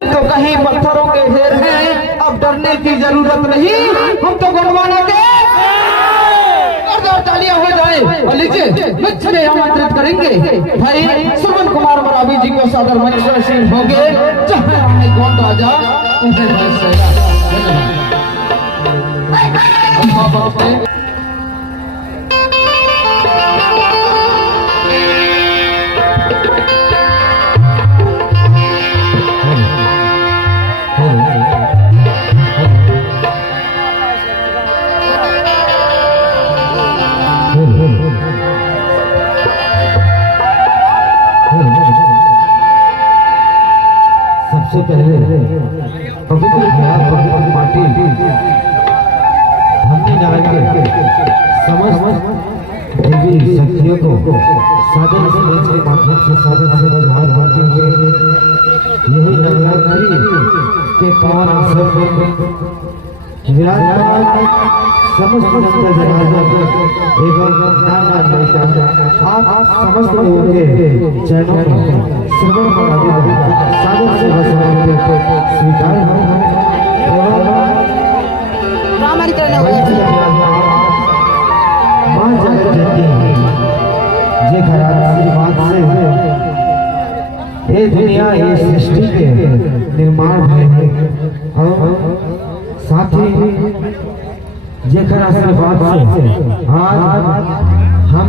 तो कहीं पत्थरों के ढेर हैं, अब डरने की जरूरत नहीं, हम तो गुणवाना के तालियां हो जाए। और लीजिए मंच में आमंत्रित करेंगे भाई सुमन कुमार मरावी जी को सादर मंच पर शीर्ष होंगे। जहाँ कौन राजा सबसे पहले पवित्र ध्यान पवित्र माटी धन्य नारायण के समस्त देवी शक्तियों को साधन मंच के माध्यम से साधन से बधाई होती हुए यही नवरात्रि के पावन अवसर पर विराजमान समस्त जनता जनार्दन एवं नाना नेता आप समस्त लोगों के चरणों में श्रवण साधन से स्वीकार मां जगत जननी जे घर आशीर्वाद से ये दुनिया ये सृष्टि के निर्माण है और साथ ही जेकर आशीर्वाद से आज हम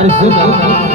अरे सुन